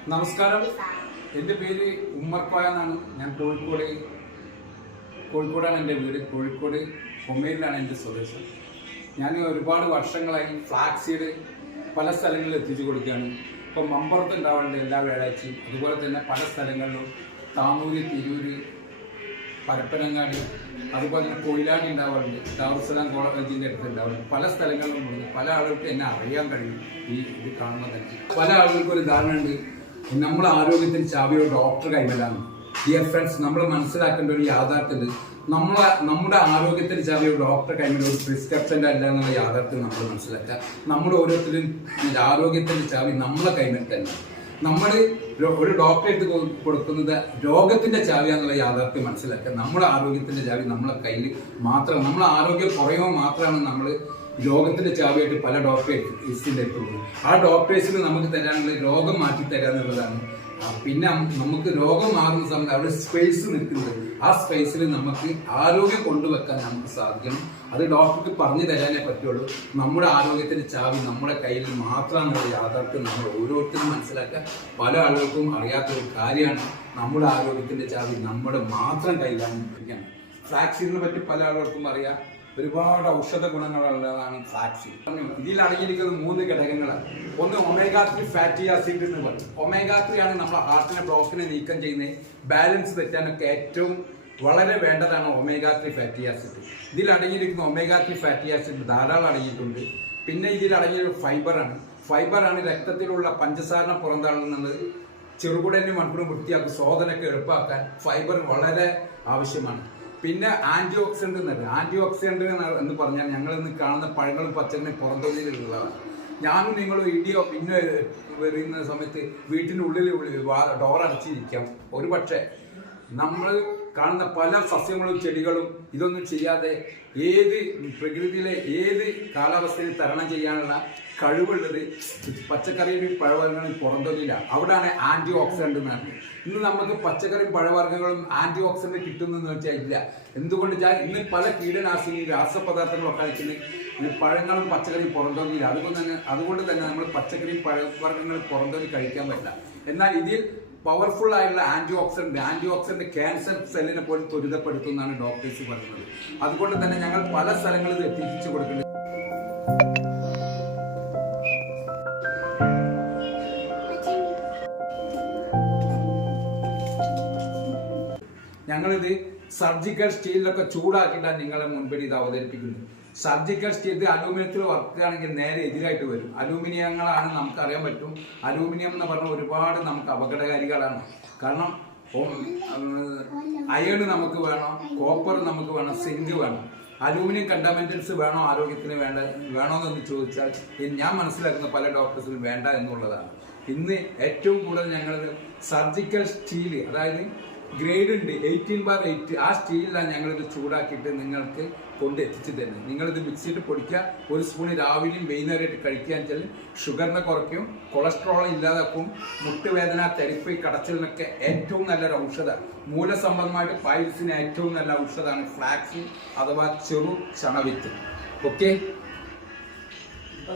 നമസ്കാരം, എൻ്റെ പേര് ഉമ്മർക്കോയ എന്നാണ്. ഞാൻ കോഴിക്കോടാണ് എൻ്റെ വീട്. കോഴിക്കോട് കൊമ്മേരിലാണ് എൻ്റെ സ്വദേശം. ഞാൻ ഒരുപാട് വർഷങ്ങളായി ഫ്ലാക്സ് സീഡ് പല സ്ഥലങ്ങളിൽ എത്തിച്ചു കൊടുക്കുകയാണ്. ഇപ്പം മമ്പുറത്ത് ഉണ്ടാവാറുണ്ട് എല്ലാ വ്യാഴാഴ്ചയും. അതുപോലെ തന്നെ പല സ്ഥലങ്ങളിലും താമൂര്, തിരൂര്, പരപ്പനങ്ങാടി, അതുപോലെ തന്നെ കൊയിലാണ്ടി ഉണ്ടാവാറുണ്ട്. ദാറുസലാം കോളേജിൻ്റെ അടുത്ത് ഉണ്ടാവാറുണ്ട്. പല സ്ഥലങ്ങളിലും ഉണ്ട്. പല ആളുകൾക്ക് എന്നെ അറിയാൻ കഴിയും. ഇത് കാണുന്നത് തന്നെ പല ആളുകൾക്കും ഒരു ധാരണ ഉണ്ട്, നമ്മുടെ ആരോഗ്യത്തിന് ചാവിയോ ഡോക്ടർ കൈമലാണ്. ഡിയർ ഫ്രണ്ട്സ്, നമ്മൾ മനസ്സിലാക്കേണ്ട ഒരു യാഥാർത്ഥ്യമുണ്ട്. നമ്മുടെ ആരോഗ്യത്തിന് ചാവിയോ ഡോക്ടർ കൈമല ഒരു പ്രിസ്ക്രിപ്ഷൻ്റെ അല്ല എന്നുള്ള യാഥാർത്ഥ്യം നമ്മൾ മനസ്സിലാക്കുക. നമ്മുടെ ഓരോരുത്തരും ആരോഗ്യത്തിൻ്റെ ചാവി നമ്മളെ കൈമൽ തന്നെ. നമ്മൾ ഒരു ഡോക്ടറെ എടുത്ത് കൊടുക്കുന്നത് രോഗത്തിന്റെ ചാവിയാന്നുള്ള യാഥാർത്ഥ്യം മനസ്സിലാക്കുക. നമ്മുടെ ആരോഗ്യത്തിന്റെ ചാവി നമ്മളെ കയ്യിൽ മാത്രമാണ്. നമ്മളെ ആരോഗ്യം കുറയുമ്പോൾ മാത്രമാണ് നമ്മൾ രോഗത്തിന്റെ ചാവിയായിട്ട് പല ഡോക്ടേഴ്സിന്റെ എത്തുന്നത്. ആ ഡോക്ടേഴ്സിന് നമുക്ക് തരാനുള്ള രോഗം മാറ്റി തരാന്നുള്ളതാണ്. പിന്നെ നമുക്ക് രോഗം മാറുന്ന സമയത്ത് അവിടെ സ്പേസ് നിൽക്കുന്നത്, ആ സ്പേസിൽ നമുക്ക് ആരോഗ്യം കൊണ്ടുവെക്കാൻ നമുക്ക് സാധിക്കണം. അത് ഡോക്ടർക്ക് പറഞ്ഞു തരാനേ പറ്റുള്ളൂ. നമ്മുടെ ആരോഗ്യത്തിന്റെ ചാവി നമ്മുടെ കയ്യിൽ മാത്രമെന്നുള്ള യാഥാർത്ഥ്യം നമ്മൾ ഓരോരുത്തരും മനസ്സിലാക്കുക. പല ആളുകൾക്കും അറിയാത്തൊരു കാര്യമാണ്. നമ്മുടെ ആരോഗ്യത്തിന്റെ ചാവി നമ്മുടെ മാത്രം കയ്യിലാണ്. ഫ്ലാക്സ് സീഡിനെ പറ്റി പല ആളുകൾക്കും അറിയാം. ഒരുപാട് ഔഷധ ഗുണങ്ങളുള്ളതാണ് ഫ്ലാക്സ് സീഡ്. ഇതിൽ അടങ്ങിയിരിക്കുന്നത് 3 ഘടകങ്ങളാണ്. ഒന്ന് ഒമേഗ-3 ഫാറ്റി ആസിഡ് എന്ന് പറയും. ഒമേഗ-3 ആണ് നമ്മുടെ ഹാർട്ടിനെ ബ്ലോക്കിനെ നീക്കം ചെയ്യുന്നത്. ബാലൻസ് തെറ്റാനൊക്കെ ഏറ്റവും വളരെ വേണ്ടതാണ് ഒമേഗ-3 ഫാറ്റി ആസിഡ്. ഇതിൽ അടങ്ങിയിരിക്കുന്ന ഒമേഗ-3 ഫാറ്റി ആസിഡ് ധാരാളം അടങ്ങിയിട്ടുണ്ട്. പിന്നെ ഇതിൽ അടങ്ങിയ ഫൈബറാണ് രക്തത്തിലുള്ള പഞ്ചസാരനെ പുറന്തള്ളുന്നത്. ചെറുകുടലിനും മൺകുടലും വൃത്തിയാക്കും, ശോധനയൊക്കെ എളുപ്പമാക്കാൻ ഫൈബർ വളരെ ആവശ്യമാണ്. പിന്നെ ആന്റി ഓക്സിഡന്റ് എന്ന് പറഞ്ഞാൽ ഞങ്ങൾ ഇന്ന് കാണുന്ന പഴങ്ങളും പച്ചക്കറിയും പുറന്തോന്നിലുള്ളതാണ്. ഞാനും നിങ്ങളും ഇടിയോ പിന്നെ വരുന്ന സമയത്ത് വീട്ടിൻ്റെ ഉള്ളിൽ ഡോർ അടച്ചിരിക്കാം. ഒരു പക്ഷേ നമ്മൾ കാണുന്ന പല സസ്യങ്ങളും ചെടികളും ഇതൊന്നും ചെയ്യാതെ പ്രകൃതിയിലെ ഏത് കാലാവസ്ഥയിൽ തരണം ചെയ്യാനുള്ള കഴിവുള്ളത് പച്ചക്കറിയും പഴവർഗ്ഗങ്ങളും പുറന്തോന്നില്ല. അവിടെയാണ് ആന്റി ഓക്സിഡന്റ് എന്ന് പറഞ്ഞത്. ഇന്ന് നമുക്ക് പച്ചക്കറിയും പഴവർഗ്ഗങ്ങളും ആന്റി ഓക്സിഡന്റ് കിട്ടുന്നെന്ന് വെച്ചാൽ ഇല്ല. എന്തുകൊണ്ട് വെച്ചാൽ ഇന്ന് പല കീടനാശിനി രാസപദാർത്ഥങ്ങളൊക്കെ കഴിക്കുന്നത് പഴങ്ങളും പച്ചക്കറിയും പുറന്തോന്നില്ല. അതുകൊണ്ട് തന്നെ നമ്മൾ പച്ചക്കറിയും പഴവർഗ്ഗങ്ങളും പുറന്തോന്നി കഴിക്കാൻ പറ്റില്ല. എന്നാൽ ഇതിൽ പവർഫുൾ ആയിട്ടുള്ള ആന്റി ഓക്സിഡന്റ് ക്യാൻസർ സെല്ലിനെ പോലും ത്വരിതപ്പെടുത്തുന്നതാണ് ഡോക്ടേഴ്സ് പറയുന്നത്. അതുകൊണ്ട് തന്നെ ഞങ്ങൾ പല സ്ഥലങ്ങളിൽ എത്തിച്ചു കൊടുക്കുന്നുണ്ട്. ഞങ്ങളിത് സർജിക്കൽ സ്റ്റീലിലൊക്കെ ചൂടാക്കിയിട്ടാണ് നിങ്ങളെ മുൻപിൽ ഇത് അവതരിപ്പിക്കുന്നത്. സർജിക്കൽ സ്റ്റീൽ ഇത് അലൂമിനിയത്തിൽ വർക്ക് ആണെങ്കിൽ നേരെ എതിരായിട്ട് വരും. അലൂമിനിയങ്ങളാണ് നമുക്കറിയാൻ പറ്റും. അലൂമിനിയം എന്ന് പറഞ്ഞാൽ ഒരുപാട് നമുക്ക് അപകടകാരികളാണ്. കാരണം അയൺ നമുക്ക് വേണം, കോപ്പർ നമുക്ക് വേണം, സിങ്ക് വേണം. അലൂമിനിയം കണ്ടമെന്റൽസ് വേണോ ആരോഗ്യത്തിന് വേണോന്നൊന്ന് ചോദിച്ചാൽ ഞാൻ മനസ്സിലാക്കുന്ന പല ഡോക്ടേഴ്സിനും വേണ്ട എന്നുള്ളതാണ്. ഇന്ന് ഏറ്റവും കൂടുതൽ ഞങ്ങൾ സർജിക്കൽ സ്റ്റീൽ, അതായത് ഗ്രേഡ് ഉണ്ട് 18/8, ആ സ്റ്റീലിലാണ് ഞങ്ങളിത് ചൂടാക്കിയിട്ട് നിങ്ങൾക്ക് കൊണ്ടെത്തിച്ചു തരുന്നത്. നിങ്ങളിത് മിക്സിയിട്ട് പൊടിക്കുക. 1 സ്പൂൺ രാവിലെയും വൈകുന്നേരമായിട്ട് കഴിക്കാൻ വെച്ചാൽ ഷുഗറിനെ കുറയ്ക്കും, കൊളസ്ട്രോൾ ഇല്ലാതാക്കും, മുട്ടുവേദന, തരിപ്പ്, കടച്ചിലിനൊക്കെ ഏറ്റവും നല്ലൊരു ഔഷധമാണ്. മൂലസംബന്ധമായിട്ട് പൈൽസിന് ഏറ്റവും നല്ല ഔഷധമാണ് ഫ്ലാക്സ് അഥവാ ചെറു ചണവിത്ത്. ഓക്കെ.